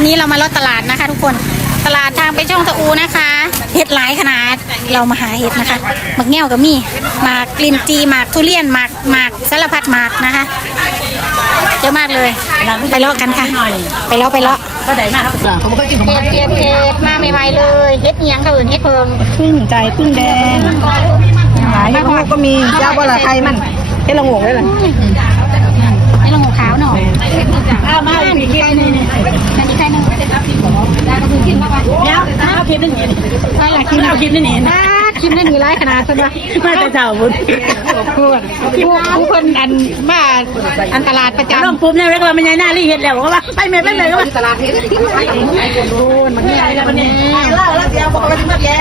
วันนี้เรามาลดตลาดนะคะทุกคนตลาดทางไปช่องตะอูนะคะเห็ดหลายขนาดเรามาหาเห็ดนะคะหมักแง่วกับมีหมากกลิ่นจีหมากทุเรียนหมากสารพัดหมากนะคะเยอะมากเลยไปเลาะกันค่ะไปเลาะก็ได้มากครับเขาไม่ค่อยกินของมันเห็ดมาใหม่ๆเลยเห็ดเนียงกับอื่นเห็ดเพิง พึ่งใจพึ่งแดงหายลูกก็มีเจ้าบ่ละใครมันให้ละงงได้เลยให้ลงหัวขาวหน่อยมาอีกแค่นี้อันนี้ใครนึงแล้วเอาคิดนี่ใครหลักคิมเอาคิมนี่นะคิมนี่ร้ายขนาดสักว่ามาแต่เจ้าบุญผู้คนอันบ้าอันตลาดประจำน้องปุ๊บเนี่ยเราไม่ใช่หน้ารีเห็ดแล้วว่าไปเมย์ไปเลยก็ตลาดเห็ดโดนมันนี่อะไรกันเนี่ยแล้วเดี๋ยวบอกว่าจะมาแย่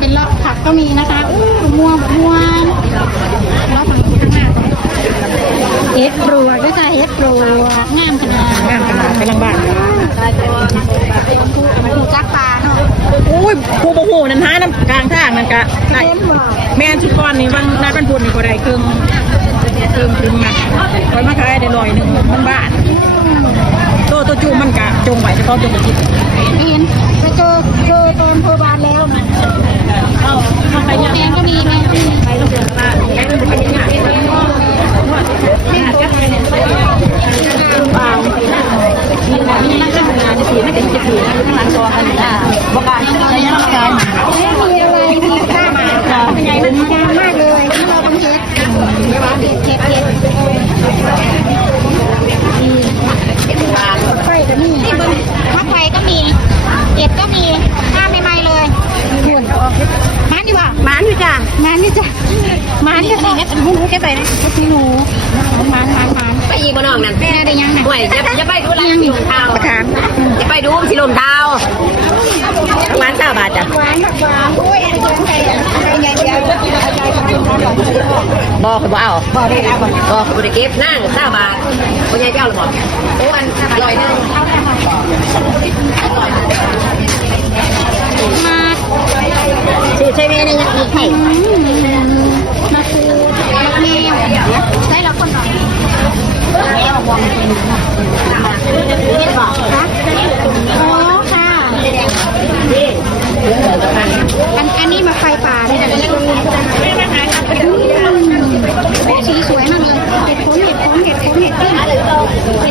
เป็นเลาะผักก็มีนะคะม่วงเลาะฝั่งข้างหน้าเฮ็ดปลวกด้วยค่ะเฮ็ดปลวกงามขนาดกำลังบ้านผูจักปลาเนาะอุ้ยผูโมโหนั่นฮะน้ำกลางทางนั่นกะแม่ชุดก้อนนี่วันนัดวันพุธนี่ก็ได้เครื่องขึ้นมาคอยมาขายได้100มันบ้านตัวจูมันกะจงไหวจะเขาจงไปกินเห็นไปเจอตัวอำเภอบานแล้วไปแมงก็มีแมงไปโรงเรียนบ้านมีนักการงานจะถือไม่ถึง10 ปีนะทั้งหลังตัวกันบอกการระยะการมีอะไรมีข้าวมาเป็นไงมันงามมากเลยที่เราเป็นเฮ็ดไฟก็มีมะไฟก็มีเห็ดก็มีข้าวใหม่ๆเลยมันดีว่ามันอยู่จ้ะมันอยู่จ้ะมันจะเฮ็ดหนูแค่ไปนะหนูมันไปอีกบ่น้องนั่นแม่ได้ยังไงห่วยจะไปดูร้านที่ลงเท้าจะไปดูที่ลงเท้าร้าน20 บาทจ้ะบอกเขาบอกเอาบอกเขาได้เก็บนั่ง20 บาทคนใหญ่เจ้าหรือบอกโอ้อัน100 นึงมาซื้อใช่ไหมนึงอีกไข่มาคือแมวใช้แล้วคนต่ออ๋อค่ะอันนี้มาไฟป่าเลยสีสวยมากเลย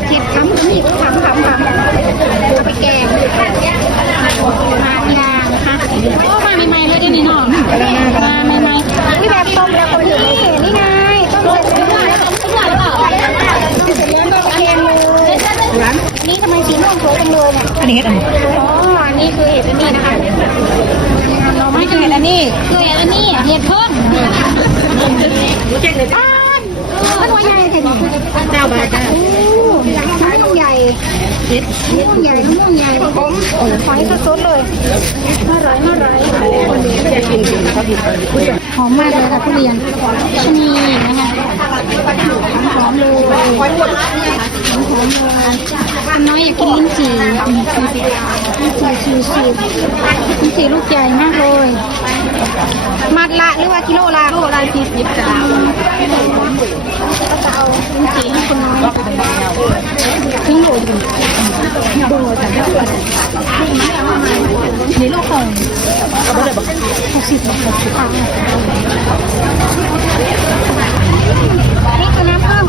เห็ดค้ำนี่ค้ำไปแกงมาย่างนะคะโอ้มาใหม่ๆเลยเดี๋ยวนี้น้องมาใหม่ๆนี่แบบต้มแบบนี่ไงต้มเสร็จแล้วก็แกงเลยนี่ทำไมสีม่วงสวยจังเลยเนี่ยอันนี้อันนี้อ๋ออันนี้คือเห็ดอันนี้นะคะเราไม่คือเห็ดอันนี้เห็ดเพิ่มมันว่าใหญ่เห็ด9 บาทจ้ะไม่ต้องใหญ่ม่วงใหญ่ไฟสดๆเลยน่ารักหอมมากเลยค่ะทุเรียนชนีนะคะหอมเลยคนน้อยอยากกินลิ้นจี่ลูกใหญ่มากเลยมัดละหรือว่ากิโลละ40 จ้ะจะเอาลิ้นจี่ให้คนน้อยทิ้งโหลอยู่จ้ะนี่โลของ60 บาทนี่คือน้ำผึ้ง